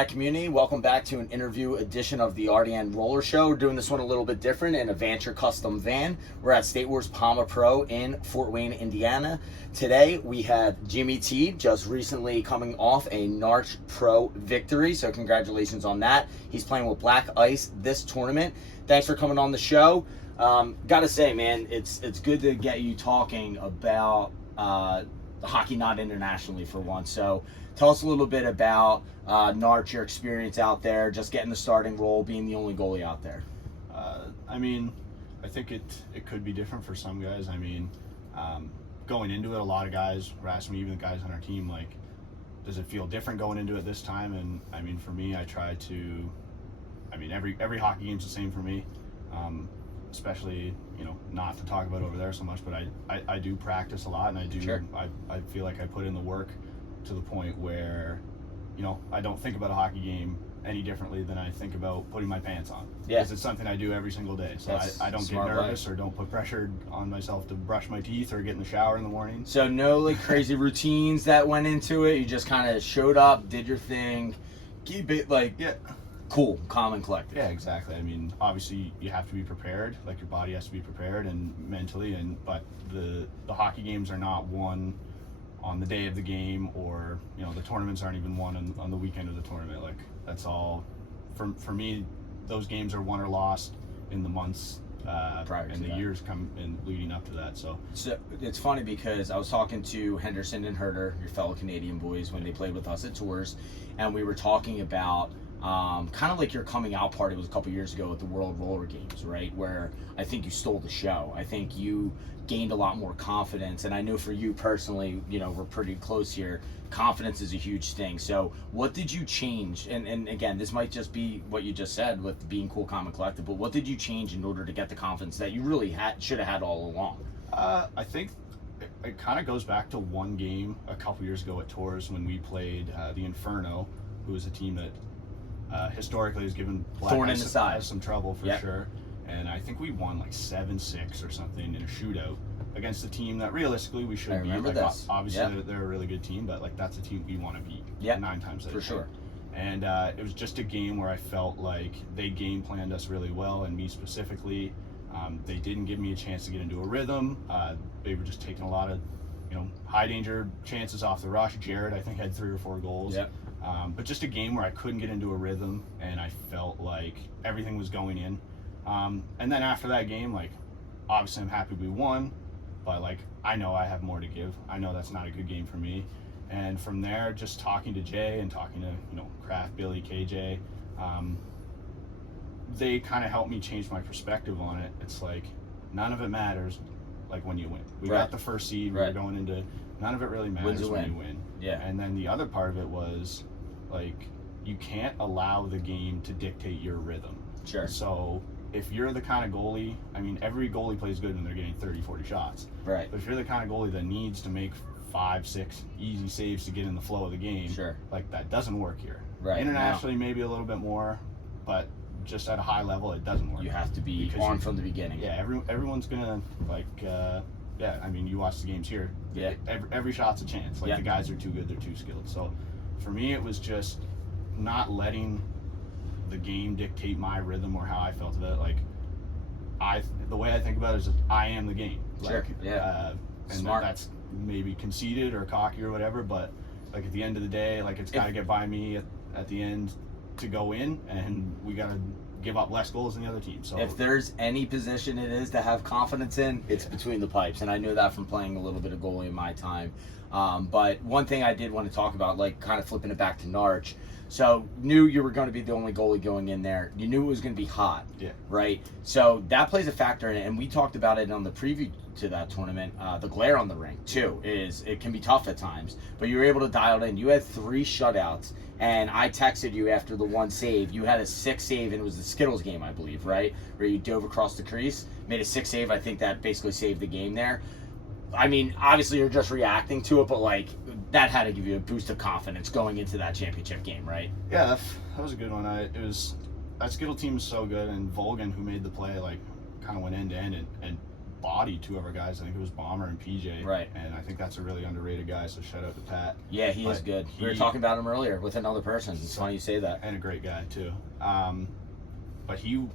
back, community. Welcome back to an interview edition of the RDN Roller Show. We're doing this one a little bit different in a Vanture custom van. We're at State Wars Palma Pro in Fort Wayne, Indiana. Today we have Jimmy T, just recently coming off a NARCh Pro victory, so congratulations on that. He's playing with Black Ice this tournament. Thanks for coming on the show. Gotta say, man, it's good to get you talking about hockey not internationally for once. So tell us a little bit about NARCh, your experience out there, just getting the starting role, being the only goalie out there. I think it could be different for some guys. Going into it, a lot of guys were asking me, even the guys on our team, like, does it feel different going into it this time? And for me, I try to, every hockey game's the same for me. Especially, not to talk about over there so much, but I do practice a lot, and I do. Sure. I feel like I put in the work to the point where, I don't think about a hockey game any differently than I think about putting my pants on. Yeah. Because it's something I do every single day. So I don't get nervous or don't put pressure on myself to brush my teeth or get in the shower in the morning. So no like crazy routines that went into it. You just kind of showed up, did your thing, keep it cool, calm, and collected. Yeah, exactly. Obviously you have to be prepared, like your body has to be prepared and mentally, but the hockey games are not won on the day of the game, or the tournaments aren't even won on the weekend of the tournament. Like, that's all for me. Those games are won or lost in the months prior and the years come in leading up to that. So it's funny because I was talking to Henderson and Herder, your fellow Canadian boys, when they played with us at tours, and we were talking about kind of like your coming out party was a couple years ago at the World Roller Games, right? Where I think you stole the show. I think you gained a lot more confidence, and I know for you personally, we're pretty close here. Confidence is a huge thing. So what did you change? And again, this might just be what you just said with being cool, calm, and collected, but what did you change in order to get the confidence that you really should have had all along? I think it kind of goes back to one game a couple years ago at tours when we played the Inferno, who is a team that historically has given Black Thorn in the side some trouble for sure. And I think we won like 7-6 or something in a shootout against a team that realistically we should beat. Obviously, they're a really good team, but that's a team we want to beat 9 times out of 10. For sure. And it was just a game where I felt like they game planned us really well, and me specifically. They didn't give me a chance to get into a rhythm. They were just taking a lot of high danger chances off the rush. Jared, I think, had 3 or 4 goals. Yep. But just a game where I couldn't get into a rhythm, and I felt like everything was going in. And then after that game, obviously I'm happy we won, but I know I have more to give. I know that's not a good game for me. And from there, just talking to Jay and talking to Kraft, Billy, KJ, they kind of helped me change my perspective on it. It's like none of it matters when you win. We got the first seed. We were going into, none of it really matters when you win. Yeah. And then the other part of it was you can't allow the game to dictate your rhythm. Sure. So if you're the kind of goalie, every goalie plays good when they're getting 30, 40 shots. Right. But if you're the kind of goalie that needs to make 5, 6 easy saves to get in the flow of the game, sure, that doesn't work here. Right. Internationally, maybe a little bit more, but just at a high level, it doesn't work. You have to be on from the beginning. Yeah, everyone's gonna you watch the games here. Yeah. Every shot's a chance. The guys are too good, they're too skilled. So for me, it was just not letting the game dictate my rhythm or how I felt about it. The way I think about it is that I am the game. Sure. And smart. That's maybe conceited or cocky or whatever, but at the end of the day, it's got to get by me at the end to go in, and we got to give up less goals than the other team. So if there's any position it is to have confidence in, it's between the pipes, and I knew that from playing a little bit of goalie in my time. But one thing I did want to talk about, kind of flipping it back to NARCh. So knew you were going to be the only goalie going in there. You knew it was going to be hot, right? So that plays a factor in it, and we talked about it on the preview to that tournament. The glare on the ring too it can be tough at times, but you were able to dial it in. You had 3 shutouts, and I texted you after the 1 save. You had a 6 save, and it was the Skittles game, I believe, right? Where you dove across the crease, made a 6 save. I think that basically saved the game there. Obviously you're just reacting to it, but that had to give you a boost of confidence going into that championship game, right? Yeah, that was a good one. That Skittle team is so good, and Volgan, who made the play, kind of went end to end and bodied two of our guys. I think it was Bomber and PJ. Right. And I think that's a really underrated guy. So shout out to Pat. Yeah, he is good. We were talking about him earlier with another person. It's funny you say that. And a great guy too. But he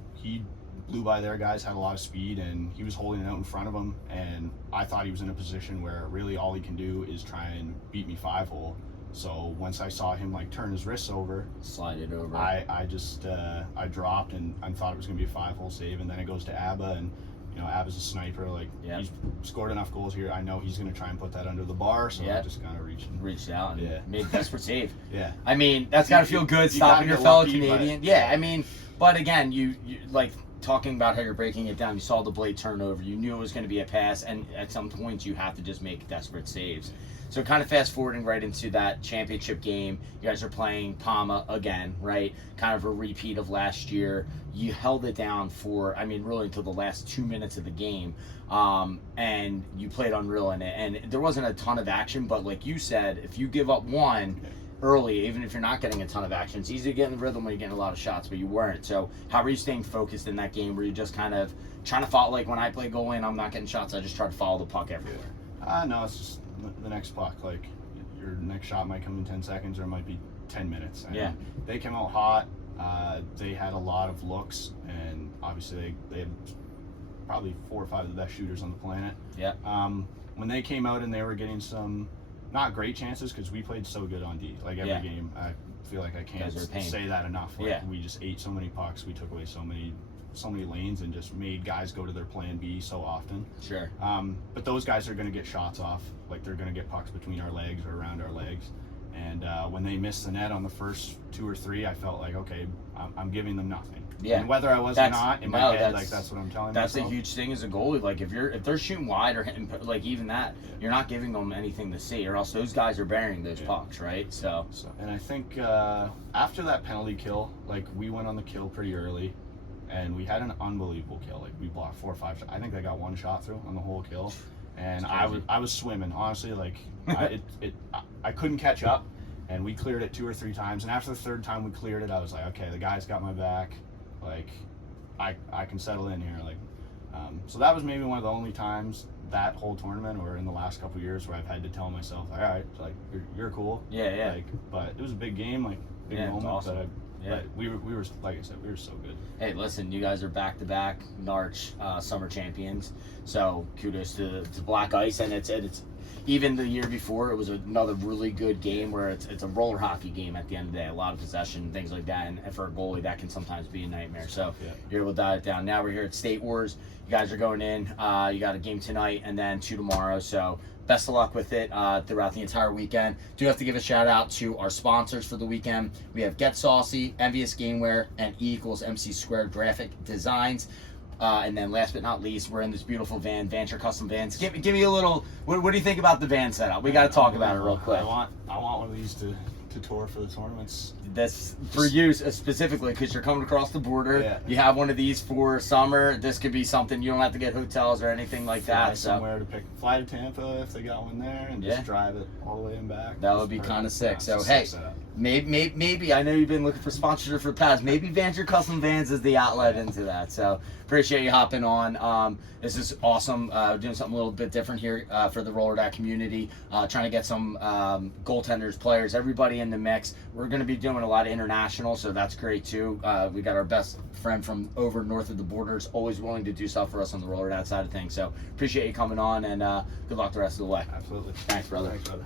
blew by their guys, had a lot of speed, and he was holding it out in front of them. And I thought he was in a position where really all he can do is try and beat me 5-hole. So once I saw him like turn his wrists over, slide it over, I just I dropped and thought it was gonna be a 5-hole save, and then it goes to Abba, and you know Abba's a sniper. Like he's scored enough goals here. I know he's gonna try and put that under the bar. So I just kind of reached out and made a desperate save. Yeah, I mean that's gotta feel good stopping your fellow Canadian. Yeah, I mean, but again, you like. Talking about how you're breaking it down, you saw the blade turnover, you knew it was going to be a pass, and at some points you have to just make desperate saves. So kind of fast forwarding right into that championship game, you guys are playing Palma again, right? Kind of a repeat of last year. You held it down for, I mean, really until the last 2 minutes of the game, and you played unreal in it. And there wasn't a ton of action, but like you said, if you give up one early, even if you're not getting a ton of action, it's easy to get in the rhythm when you're getting a lot of shots, but you weren't. So how were you staying focused in that game? Were you just kind of trying to follow, like when I play goalie and I'm not getting shots, I just try to follow the puck everywhere? No, it's just the next puck. Like your next shot might come in 10 seconds or it might be 10 minutes. And they came out hot. They had a lot of looks, and obviously they had probably 4 or 5 of the best shooters on the planet. Yeah. When they came out and they were getting some not great chances, because we played so good on D. Like every game, I feel like I can't say that enough. Like we just ate so many pucks, we took away so many lanes, and just made guys go to their plan B so often. Sure. But those guys are going to get shots off. Like they're going to get pucks between our legs or around our legs. And when they missed the net on the first 2 or 3, I felt like, okay, I'm giving them nothing. Yeah. And whether I was or not, in my head, like that's what I'm telling myself. That's a huge thing as a goalie. Like if they're shooting wide or hitting, like even that, you're not giving them anything to see, or else those guys are burying those pucks, right? So and I think after that penalty kill, like we went on the kill pretty early, and we had an unbelievable kill. Like we blocked 4 or 5 shots. I think they got 1 shot through on the whole kill, and I was swimming honestly. Like I couldn't catch up, and we cleared it 2 or 3 times. And after the 3rd time we cleared it, I was like, okay, the guy's got my back. Like I can settle in here. Like so that was maybe one of the only times that whole tournament or in the last couple of years where I've had to tell myself, all right, like you're cool. Yeah. Like, but it was a big game, like big moment. Awesome. But we were like I said, we were so good. Hey, listen, you guys are back-to-back NARCh summer champions. So kudos to Black Ice, and it's even the year before, it was another really good game where it's a roller hockey game at the end of the day, a lot of possession, things like that, and for a goalie, that can sometimes be a nightmare. So you're able to dial it down. Now we're here at State Wars. You guys are going in. You got a game tonight and then 2 tomorrow. So best of luck with it throughout the entire weekend. Do have to give a shout out to our sponsors for the weekend. We have Get Saucy, Envious Gameware, and E=MC² Graphic Designs. And then last but not least, we're in this beautiful van, Vanture Custom Vans. Give me a little, what do you think about the van setup? We got to talk about it real quick. I want one of these to tour for the tournaments. That's for you specifically, because you're coming across the border. Yeah. You have one of these for summer. This could be something, you don't have to get hotels or anything like that. Somewhere to fly to Tampa if they got one there, and just drive it all the way and back. That would be kind of sick. So hey, maybe I know you've been looking for sponsorship for the past. Maybe Vanture Custom Vans is the outlet into that. So appreciate you hopping on. This is awesome. Doing something a little bit different here for the roller dot community. Trying to get some goaltenders, players, everybody in the mix. We're going to be doing a lot of international, so that's great too. We got our best friend from over north of the borders, always willing to do stuff for us on the roller dot side of things. So appreciate you coming on, and good luck the rest of the way. Absolutely. Thanks, brother. Thanks, brother.